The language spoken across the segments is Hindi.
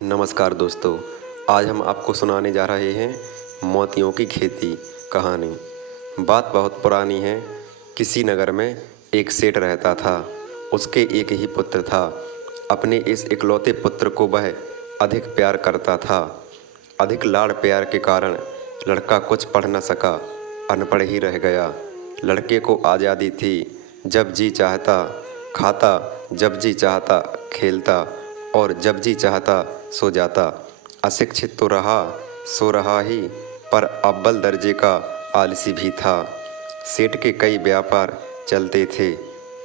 नमस्कार दोस्तों, आज हम आपको सुनाने जा रहे हैं मोतियों की खेती कहानी। बात बहुत पुरानी है। किसी नगर में एक सेठ रहता था। उसके एक ही पुत्र था। अपने इस इकलौते पुत्र को वह अधिक प्यार करता था। अधिक लाड़ प्यार के कारण लड़का कुछ पढ़ न सका, अनपढ़ ही रह गया। लड़के को आज़ादी थी। जब जी चाहता खाता, जब जी चाहता खेलता और जब जी चाहता सो जाता। अशिक्षित तो रहा, सो रहा ही, पर अव्वल दर्जे का आलसी भी था। सेठ के कई व्यापार चलते थे,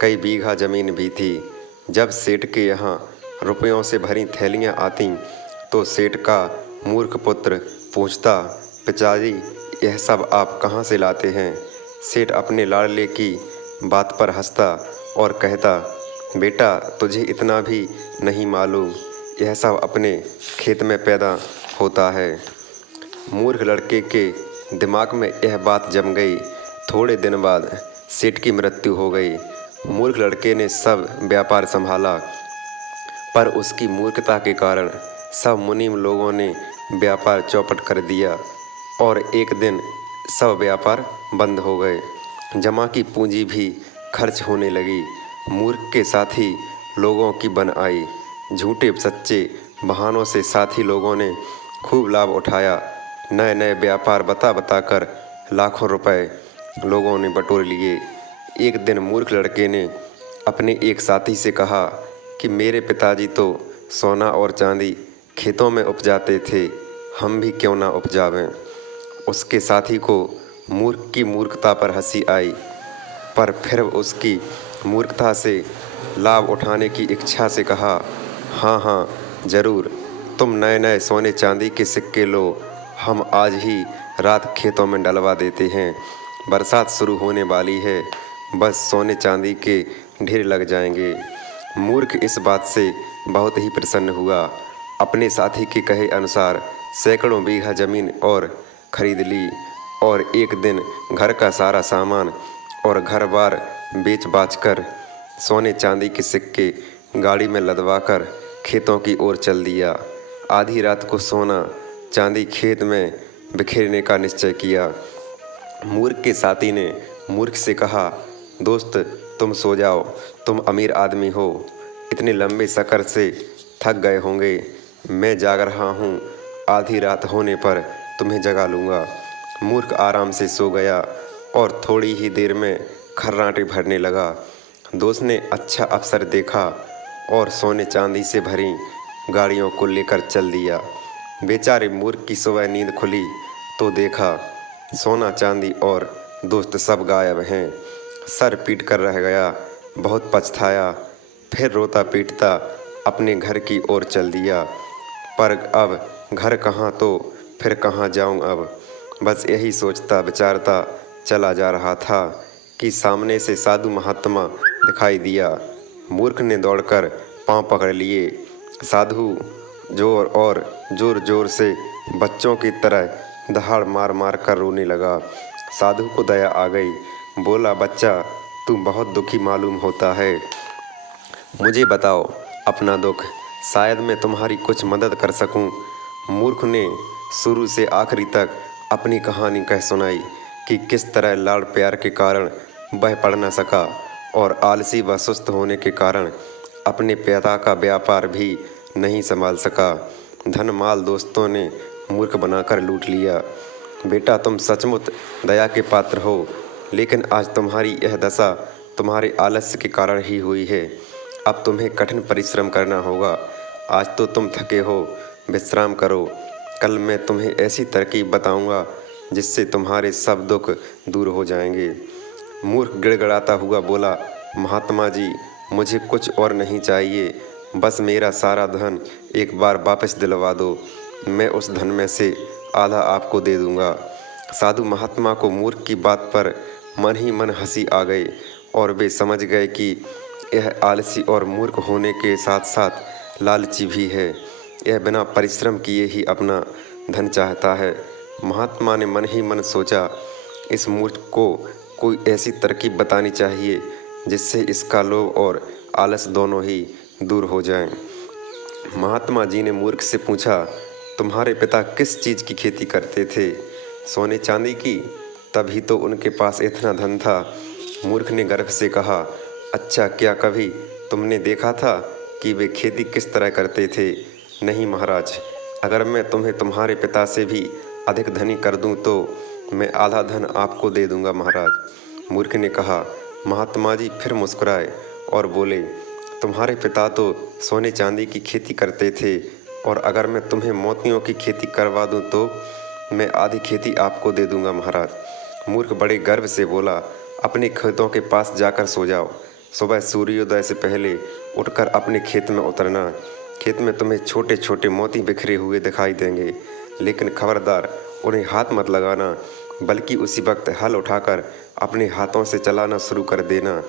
कई बीघा जमीन भी थी। जब सेठ के यहाँ रुपयों से भरी थैलियाँ आतीं तो सेठ का मूर्ख पुत्र पूछता, पिताजी यह सब आप कहाँ से लाते हैं? सेठ अपने लाडले की बात पर हंसता और कहता, बेटा तुझे इतना भी नहीं मालूम, यह सब अपने खेत में पैदा होता है। मूर्ख लड़के के दिमाग में यह बात जम गई। थोड़े दिन बाद सेठ की मृत्यु हो गई। मूर्ख लड़के ने सब व्यापार संभाला, पर उसकी मूर्खता के कारण सब मुनीम लोगों ने व्यापार चौपट कर दिया और एक दिन सब व्यापार बंद हो गए। जमा की पूंजी भी खर्च होने लगी। मूर्ख के साथी लोगों की बन आई। झूठे सच्चे बहानों से साथी लोगों ने खूब लाभ उठाया। नए नए व्यापार बता बता कर लाखों रुपए लोगों ने बटोर लिए। एक दिन मूर्ख लड़के ने अपने एक साथी से कहा कि मेरे पिताजी तो सोना और चांदी खेतों में उपजाते थे, हम भी क्यों ना उपजावें। उसके साथी को मूर्ख की मूर्खता पर हंसी आई, पर फिर उसकी मूर्खता से लाभ उठाने की इच्छा से कहा, हाँ हाँ ज़रूर, तुम नए नए सोने चांदी के सिक्के लो, हम आज ही रात खेतों में डलवा देते हैं। बरसात शुरू होने वाली है, बस सोने चांदी के ढेर लग जाएंगे। मूर्ख इस बात से बहुत ही प्रसन्न हुआ। अपने साथी के कहे अनुसार सैकड़ों बीघा जमीन और खरीद ली और एक दिन घर का सारा सामान और घर बार बेच बाच कर सोने चांदी के सिक्के गाड़ी में लदवाकर खेतों की ओर चल दिया। आधी रात को सोना चांदी खेत में बिखेरने का निश्चय किया। मूर्ख के साथी ने मूर्ख से कहा, दोस्त तुम सो जाओ, तुम अमीर आदमी हो, इतने लंबे सफ़र से थक गए होंगे, मैं जाग रहा हूँ, आधी रात होने पर तुम्हें जगा लूँगा। मूर्ख आराम से सो गया और थोड़ी ही देर में खर्राटे भरने लगा। दोस्त ने अच्छा अवसर देखा और सोने चांदी से भरी गाड़ियों को लेकर चल दिया। बेचारे मूर्ख की सुबह नींद खुली तो देखा सोना चांदी और दोस्त सब गायब हैं। सर पीट कर रह गया, बहुत पछताया, फिर रोता पीटता अपने घर की ओर चल दिया। पर अब घर कहाँ तो फिर कहाँ जाऊँ अब, बस यही सोचता विचारता चला जा रहा था कि सामने से साधु महात्मा दिखाई दिया। मूर्ख ने दौड़कर पांव पकड़ लिए। साधु जोर जोर से बच्चों की तरह दहाड़ मार मार कर रोने लगा। साधु को दया आ गई, बोला, बच्चा तू बहुत दुखी मालूम होता है, मुझे बताओ अपना दुख, शायद मैं तुम्हारी कुछ मदद कर सकूं। मूर्ख ने शुरू से आखिरी तक अपनी कहानी कह सुनाई कि किस तरह लाड़ प्यार के कारण वह पढ़ न सका और आलसी व सुस्त होने के कारण अपने पिता का व्यापार भी नहीं संभाल सका। धन माल दोस्तों ने मूर्ख बनाकर लूट लिया। बेटा तुम सचमुच दया के पात्र हो, लेकिन आज तुम्हारी यह दशा तुम्हारे आलस्य के कारण ही हुई है। अब तुम्हें कठिन परिश्रम करना होगा। आज तो तुम थके हो, विश्राम करो। कल मैं तुम्हें ऐसी तरकीब बताऊंगा जिससे तुम्हारे सब दुख दूर हो जाएंगे। मूर्ख गिड़गिड़ाता हुआ बोला, महात्मा जी मुझे कुछ और नहीं चाहिए, बस मेरा सारा धन एक बार वापस दिलवा दो, मैं उस धन में से आधा आपको दे दूंगा। साधु महात्मा को मूर्ख की बात पर मन ही मन हंसी आ गई और वे समझ गए कि यह आलसी और मूर्ख होने के साथ साथ लालची भी है। यह बिना परिश्रम किए ही अपना धन चाहता है। महात्मा ने मन ही मन सोचा, इस मूर्ख को कोई ऐसी तरकीब बतानी चाहिए जिससे इसका लोभ और आलस दोनों ही दूर हो जाएं। महात्मा जी ने मूर्ख से पूछा, तुम्हारे पिता किस चीज़ की खेती करते थे? सोने चांदी की? तभी तो उनके पास इतना धन था। मूर्ख ने गर्व से कहा, अच्छा, क्या कभी तुमने देखा था कि वे खेती किस तरह करते थे? नहीं महाराज, अगर मैं तुम्हें तुम्हारे पिता से भी अधिक धनी कर दूं तो मैं आधा धन आपको दे दूंगा महाराज। मूर्ख ने कहा। महात्मा जी फिर मुस्कुराए और बोले, तुम्हारे पिता तो सोने चांदी की खेती करते थे, और अगर मैं तुम्हें मोतियों की खेती करवा दूं तो मैं आधी खेती आपको दे दूंगा महाराज। मूर्ख बड़े गर्व से बोला, अपने खेतों के पास जाकर सो जाओ। सुबह सूर्योदय से पहले उठकर अपने खेत में उतरना। खेत में तुम्हें छोटे छोटे मोती बिखरे हुए दिखाई देंगे, लेकिन खबरदार उन्हें हाथ मत लगाना, बल्कि उसी वक्त हल उठाकर अपने हाथों से चलाना शुरू कर देना।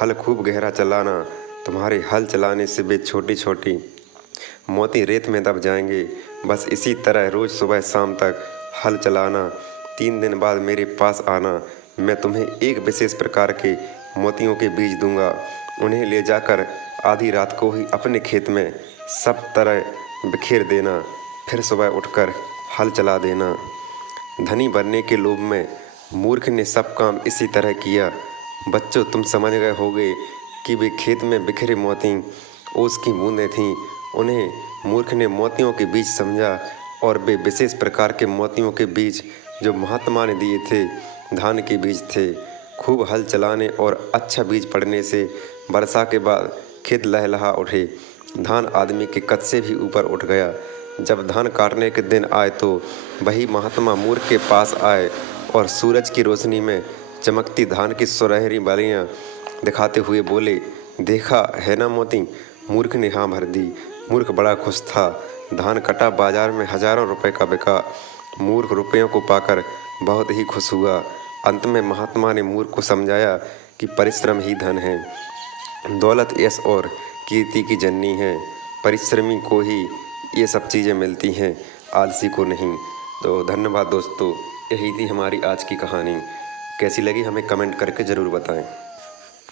हल खूब गहरा चलाना, तुम्हारे हल चलाने से वे छोटी छोटी मोती रेत में दब जाएंगे। बस इसी तरह रोज़ सुबह शाम तक हल चलाना। 3 दिन बाद मेरे पास आना, मैं तुम्हें एक विशेष प्रकार के मोतियों के बीज दूंगा। उन्हें ले जाकर आधी रात को ही अपने खेत में सब तरह बिखेर देना, फिर सुबह उठकर हल चला देना। धनी बनने के लोभ में मूर्ख ने सब काम इसी तरह किया। बच्चों, तुम समझ गए होगे कि वे खेत में बिखरे मोती ओस की बूंदें थीं। उन्हें मूर्ख ने मोतियों के बीज समझा, और वे विशेष प्रकार के मोतियों के बीज जो महात्मा ने दिए थे धान के बीज थे। खूब हल चलाने और अच्छा बीज पड़ने से वर्षा के बाद खेत लहलहा उठे। धान आदमी के कद से भी ऊपर उठ गया। जब धान काटने के दिन आए तो वही महात्मा मूर्ख के पास आए और सूरज की रोशनी में चमकती धान की सुनहरी बालियाँ दिखाते हुए बोले, देखा है ना मोती? मूर्ख ने हाँ भर दी। मूर्ख बड़ा खुश था। धान कटा, बाजार में हजारों रुपए का बिका। मूर्ख रुपयों को पाकर बहुत ही खुश हुआ। अंत में महात्मा ने मूर्ख को समझाया कि परिश्रम ही धन है। दौलत, यश और कीर्ति की जननी है। परिश्रमी को ही ये सब चीज़ें मिलती हैं, आलसी को नहीं। तो धन्यवाद दोस्तों, यही थी हमारी आज की कहानी। कैसी लगी हमें कमेंट करके ज़रूर बताएं।